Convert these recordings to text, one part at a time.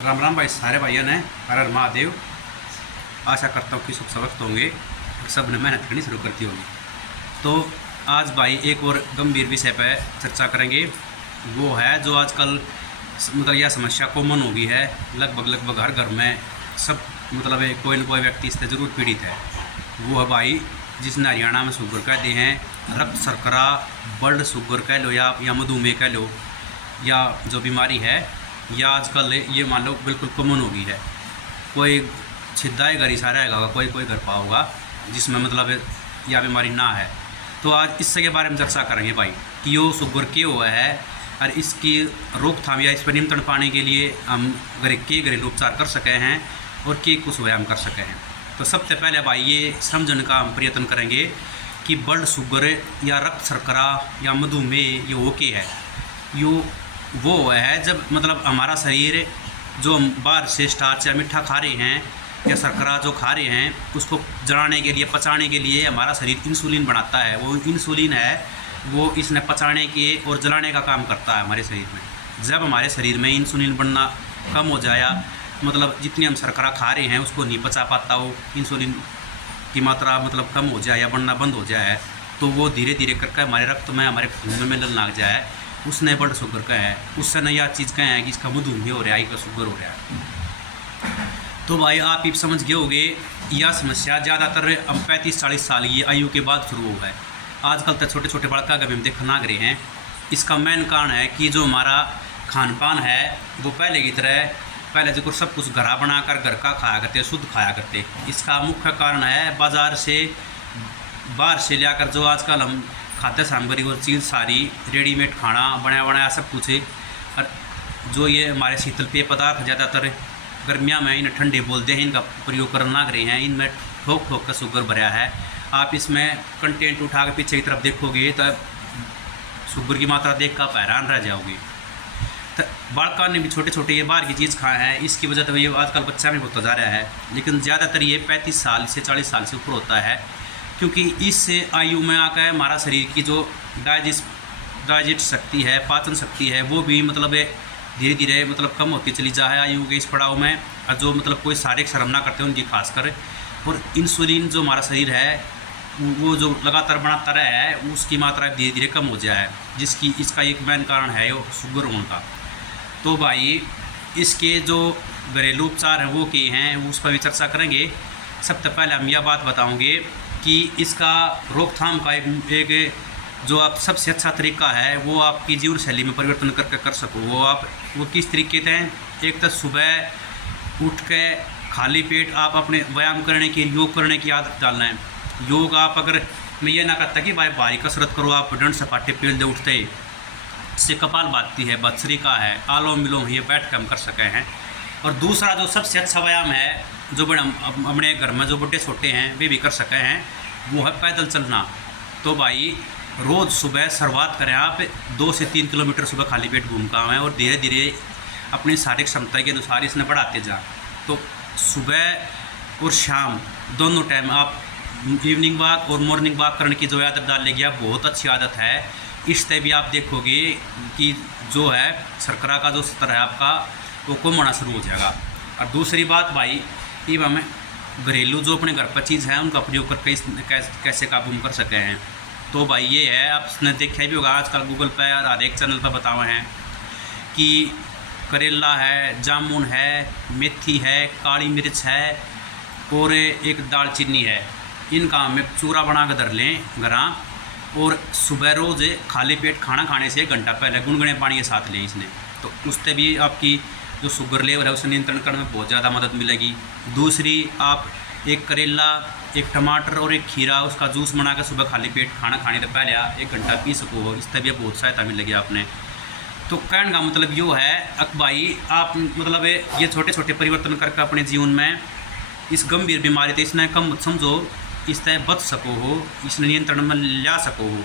राम राम भाई, सारे भाइयों ने हर हर महादेव। आशा करता हूँ कि सब स्वस्थ होंगे और सब ने मेहनत करनी शुरू करती होगी। तो आज भाई एक और गंभीर विषय पर चर्चा करेंगे। वो है जो आजकल मतलब यह समस्या कॉमन हो गई है, लगभग हर घर में सब मतलब कोई न कोई व्यक्ति इससे ज़रूर पीड़ित है। वो है भाई जिसने हरियाणा में शुगर कहते हैं, रक्त शर्करा, ब्लड शुगर कह लो या मधुमेह कह लो, या जो बीमारी है या आजकल ये मान लो बिल्कुल कॉमन हो गई है। कोई छिद्दा घर ही सारा रहेगा, कोई घर पा होगा जिसमें मतलब यह बीमारी ना है। तो आज इससे के बारे में चर्चा करेंगे भाई कि यो शुगर क्यों हुआ है और इसकी रोकथाम या इस पर नियंत्रण पाने के लिए हम घरेलू उपचार कर सके हैं और कुछ व्यायाम कर सके हैं। तो सबसे पहले भाई ये समझने का हम प्रयत्न करेंगे कि ब्लड शुगर या रक्त शर्करा या मधुमेह ये वो क्या है। यो वो है जब मतलब हमारा शरीर जो हम बाहर से स्टार्च या मीठा खा रहे हैं या शर्करा जो खा रहे हैं उसको जलाने के लिए, पचाने के लिए हमारा शरीर इंसुलिन बनाता है। वो इंसुलिन है वो इसने पचाने के और जलाने का काम करता है हमारे शरीर में। जब हमारे शरीर में इंसुलिन बनना कम हो जाए, मतलब जितनी हम शर्करा खा रहे हैं उसको नहीं पचा पाता, वो इंसुलिन की मात्रा मतलब कम हो जाए या बनना बंद हो जाए, तो वो धीरे धीरे करके हमारे रक्त में, हमारे खून में मिलने लग जाए, उसने ब्लड शुगर का है। उससे न यह चीज़ कहें है कि इसका मधुमेह हो रहा है, इसका शुगर हो रहा है। तो भाई आप ये समझ गए होंगे यह समस्या ज़्यादातर हम 35-40 साल की आयु के बाद शुरू हो गए। आजकल तो छोटे छोटे बड़का कभी हम देखना रहे हैं। इसका मेन कारण है कि जो हमारा खान पान है वो पहले की तरह, पहले जो सब कुछ घरा बनाकर घर का खाया करते, शुद्ध खाया करते। इसका मुख्य कारण है बाज़ार से बाहर से लाकर जो आजकल हम खाद्य सामग्री और चीज़ सारी रेडीमेड खाना बनाया बनाया सब कुछ। और जो ये हमारे शीतल पेय पदार्थ ज़्यादातर गर्मियाँ में इन्हें ठंडे बोलते हैं, इनका प्रयोग करना लग रहे हैं। इनमें ठोक ठोक का शुगर भरा है। आप इसमें कंटेंट उठा के पीछे की तरफ देखोगे तो शुगर की मात्रा देख कर आप हैरान रह जाओगे। तो बालका ने भी छोटे छोटे ये बाहर की चीज़ खाया है, इसकी वजह से ये आजकल बच्चा भी होता जा रहा है। लेकिन ज़्यादातर ये 35 साल से 40 साल से ऊपर होता है, क्योंकि इस आयु में आकर हमारा शरीर की जो डाइजेस्ट शक्ति है, पाचन शक्ति है, वो भी मतलब धीरे धीरे मतलब कम होती चली जा है आयु के इस पड़ाव में। और जो मतलब कोई शारीरिक श्रम ना करते हैं उनकी खासकर, और इंसुलिन जो हमारा शरीर है वो जो लगातार बनाता रहा है उसकी मात्रा धीरे धीरे कम हो जाए, जिसकी इसका एक मेन कारण है वो शुगर होने का। तो भाई इसके जो घरेलू उपचार हैं वो क्या हैं उस पर भी चर्चा करेंगे। सबसे पहले हम यह बात बताओगे कि इसका रोकथाम का एक जो आप सबसे अच्छा तरीका है वो आपकी जीवन शैली में परिवर्तन करके कर सको। वो किस तरीके से हैं। एक तो सुबह उठ के खाली पेट आप अपने व्यायाम करने की, योग करने की आदत डालना है। योग आप अगर, मैं ये ना कहता कि भाई भारी कसरत करो, आप दंड सपाटे पेड़ दे उठते इससे कपाल भाती है, भस्त्रिका है, आलोम विलोम ये बैठ कर हम कर सके हैं। और दूसरा जो सबसे अच्छा व्यायाम है जो बड़े अपने घर में जो बड़े छोटे हैं वे भी कर सके हैं, वो है पैदल चलना। तो भाई रोज़ सुबह शुरुआत करें आप 2 से 3 किलोमीटर सुबह खाली पेट घूम कर आएँ और धीरे धीरे अपनी शारीरिक क्षमता के अनुसार इसने बढ़ाते जाएँ। तो सुबह और शाम दोनों टाइम आप इवनिंग वॉक और मॉर्निंग वॉक करने की जो आदत डाल लेगी, आप बहुत अच्छी आदत है। इससे भी आप देखोगे कि जो है शर्करा का जो स्तर है आपका वो कम होना शुरू हो जाएगा। और दूसरी बात भाई ये हमें घरेलू जो अपने घर पर चीज़ है उनका प्रयोग करके कैसे काबू में कर सके हैं। तो भाई ये है, आपने देखा भी होगा आजकल गूगल पर और हर एक चैनल पर बताए हैं कि करेला है, जामुन है, मेथी है, काली मिर्च है और एक दालचीनी है। इनका हमें चूरा बना कर धर लें घरा, और सुबह रोज़ खाली पेट खाना खाने से 1 घंटा पहले गुनगुने पानी के साथ लें इसने। तो उससे भी आपकी जो शुगर लेवल है उसे नियंत्रण करने में बहुत ज़्यादा मदद मिलेगी। दूसरी, आप एक करेला, एक टमाटर और एक खीरा उसका जूस बना कर सुबह खाली पेट खाना खाने से पहले 1 घंटा पी सको, इससे भी बहुत सहायता मिलेगी आपने। तो कहने का मतलब यो है भाई आप मतलब ये छोटे छोटे परिवर्तन करके अपने जीवन में इस गंभीर बीमारी से इसने कम समझो, इससे बच सको हो, इसने नियंत्रण में ला सको हो।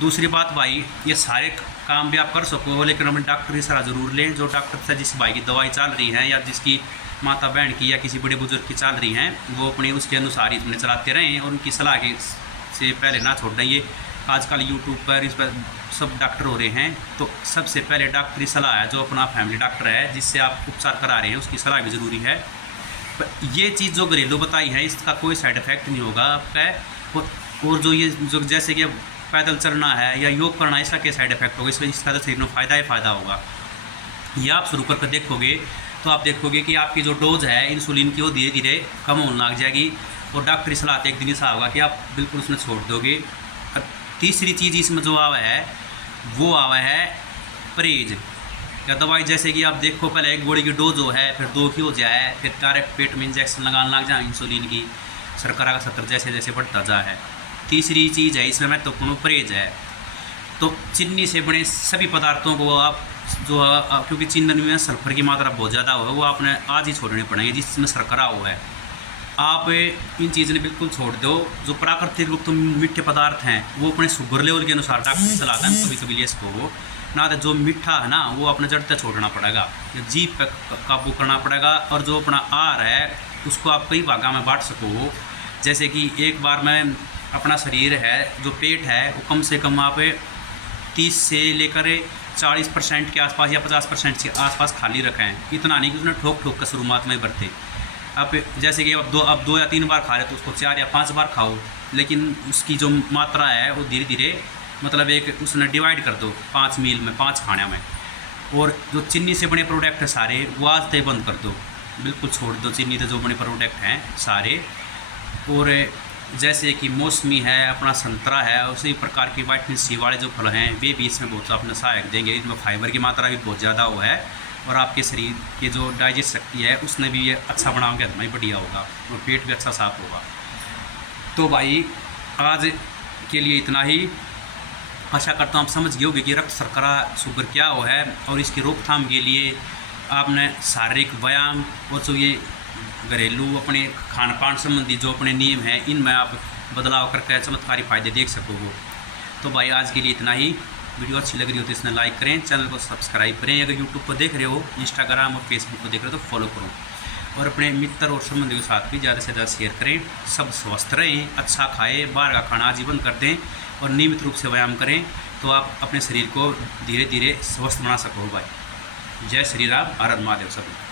दूसरी बात भाई ये सारे काम भी आप कर सको हो, लेकिन अपने डॉक्टर की सलाह ज़रूर लें। जो डॉक्टर से जिस भाई की दवाई चल रही है या जिसकी माता बहन की या किसी बड़े बुजुर्ग की चल रही हैं वो अपनी उसके अनुसार ही अपने चलाते रहें और उनकी सलाह के से पहले ना छोड़ दें। ये आजकल यूट्यूब पर इस पर सब डॉक्टर हो रहे हैं, तो सबसे पहले डॉक्टरी सलाह है, जो अपना फैमिली डॉक्टर है जिससे आप उपचार करा रहे हैं उसकी सलाह भी ज़रूरी है। पर ये चीज़ जो घरेलू बताई है इसका कोई साइड इफ़ेक्ट नहीं होगा आपका। और जो ये जो जैसे कि पैदल चलना है या योग करना है, इसका क्या साइड इफेक्ट होगा, इसका तो शरीर में फ़ायदा ही फ़ायदा होगा। ये आप शुरू करके देखोगे तो आप देखोगे कि आपकी जो डोज है इंसुलिन की वो धीरे धीरे कम होने लग जाएगी, और डॉक्टरी सलाह तो एक दिन ऐसा होगा कि आप बिल्कुल उसमें छोड़ दोगे। तीसरी चीज़ इसमें जो आवा है वो आवा है परहेज या दवाई। जैसे कि आप देखो पहले एक गोली की डोज हो है, फिर 2 की हो जाए, फिर डायरेक्ट पेट में इंजेक्शन लगाने लग जाए इंसुलिन की, शर्करा का स्तर जैसे जैसे बढ़ता जा है। तीसरी चीज़ है इसमें महत्वपूर्ण परहेज है। तो चीनी से बने सभी पदार्थों को आप क्योंकि चीनी में सल्फर की मात्रा बहुत ज़्यादा हो है, वो आपने आज ही छोड़ने पड़ेंगे। जिसमें शर्करा हुआ है आप इन चीज़ें बिल्कुल छोड़ दो। जो प्राकृतिक रूप तो मीठे पदार्थ हैं वो अपने शुगर लेवल के अनुसार डॉक्टर सलाह दें कभी कभी ले इसको ना, तो जो मीठा है ना वो अपने जड़ तक छोड़ना पड़ेगा, जीभ पर काबू करना पड़ेगा। और जो अपना आहार है उसको आप कई भागों में बांट सको। जैसे कि एक बार में अपना शरीर है जो पेट है वो कम से कम आप 30 से लेकर 40% के आसपास या 50% के आसपास खाली रखें। इतना नहीं कि उसने ठोक ठोक कर शुरुआत में भरते। अब जैसे कि अब दो या 3 बार खा रहे तो उसको 4 या 5 बार खाओ, लेकिन उसकी जो मात्रा है वो धीरे धीरे मतलब एक उसने डिवाइड कर दो 5 मील में, 5 खाने में। और जो चीनी से बने प्रोडक्ट है सारे वो आज तय बंद कर दो, बिल्कुल छोड़ दो चीनी से जो बने प्रोडक्ट हैं सारे। और जैसे कि मौसमी है, अपना संतरा है, उसी प्रकार की विटामिन सी वाले जो फल हैं वे भी इसमें बहुत अपना सहायक देंगे। इसमें फाइबर की मात्रा भी बहुत ज़्यादा हुआ है, और आपके शरीर की जो डाइजेस्ट शक्ति है उसने भी ये अच्छा बनाओगे, हजमा ही बढ़िया होगा और पेट भी अच्छा साफ होगा। तो भाई आज के लिए इतना ही। आशा करता हूँ आप समझ गए होगे कि रक्त शर्करा शुगर क्या हो है, और इसकी रोकथाम के लिए आपने शारीरिक व्यायाम और जो ये घरेलू अपने खान पान संबंधी जो अपने नियम हैं इनमें आप बदलाव करके चमत्कारी फ़ायदे देख सकोगे। तो भाई आज के लिए इतना ही। वीडियो अच्छी लग रही हो तो इसमें लाइक करें, चैनल को सब्सक्राइब करें। अगर यूट्यूब पर देख रहे हो, इंस्टाग्राम और फेसबुक पर देख रहे हो तो फॉलो करो, और अपने मित्र और संबंधियों के साथ भी ज़्यादा से ज़्यादा शेयर करें। सब स्वस्थ रहें, अच्छा खाएँ, बाहर का खाना आजीवन कर दें और नियमित रूप से व्यायाम करें, तो आप अपने शरीर को धीरे धीरे स्वस्थ बना सको भाई। जय श्री राम, हर हर महादेव सभी।